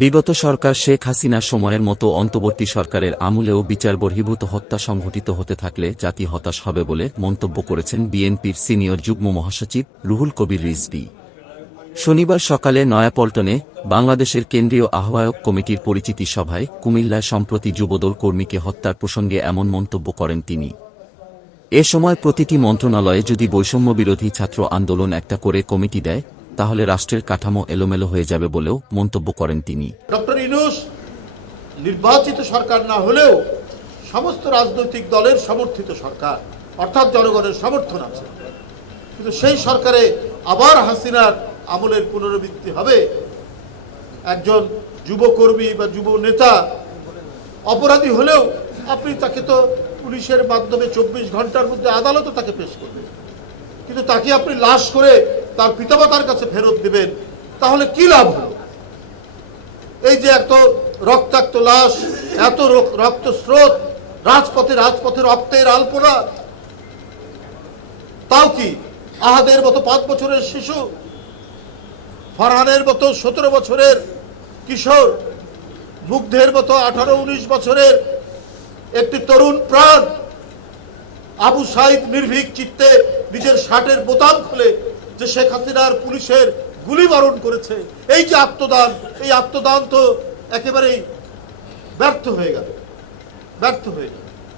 বিগত সরকার শেখ হাসিনা সময়ের মতো অন্তর্বর্তী সরকারের আমলেও বিচার বহির্ভূত হত্যা সংঘটিত হতে থাকলে জাতি হতাশ হবে বলে মন্তব্য করেছেন বিএনপির সিনিয়র যুগ্ম মহাসচিব রুহুল কবির রিজভী। শনিবার সকালে নয়াপল্টনে বাংলাদেশের কেন্দ্রীয় আহ্বায়ক কমিটির পরিচিতি সভায় কুমিল্লায় সম্প্রতি যুবদল কর্মীকে হত্যার প্রসঙ্গে এমন মন্তব্য করেন তিনি। এ সময় প্রতিটি মন্ত্রণালয়ে যদি বৈষম্যবিরোধী ছাত্র আন্দোলন একটা করে কমিটি দেয় তাহলে রাষ্ট্রের কাঠামো এলোমেলো হয়ে যাবে বলেও মন্তব্য করেন তিনি। ডক্টর ইউনূস নির্বাচিত সরকার না হলেও সমস্ত রাজনৈতিক দলের সমর্থিত সরকার, অর্থাৎ জনগণের সমর্থন আছে, কিন্তু সেই সরকারে আবার হাসিনার আমলের পুনরাবৃত্তি হবে। একজন যুবকর্মী বা যুব নেতা অপরাধী হলেও আপনি তাকে তো পুলিশের মাধ্যমে 24 ঘন্টার মধ্যে আদালতে তাকে পেশ করবেন, কিন্তু তাকে আপনি লাশ করে তার পিতামাতার কাছে ফেরত দিবেন, তাহলে কি লাভ হলো? এই যে এত রক্তাক্ত লাশ, এত রক্ত স্রোত, রাজপথে রক্তের আলপনা, তাও কি আহাদের মতো 5 বছরের শিশু, ফারহানের মতো 17 বছরের কিশোর, মুগ্ধের মতো 18-19 বছরের একটি তরুণ প্রাণ, আবু সাইদ নির্ভীক চিত্তে নিজের শার্টের বোতাম খুলে যে শেখ হাসিনার পুলিশের গুলি বরণ করেছে, এই যে আত্মদান, এই আত্মদান তো একেবারেই ব্যর্থ হয়ে গেল।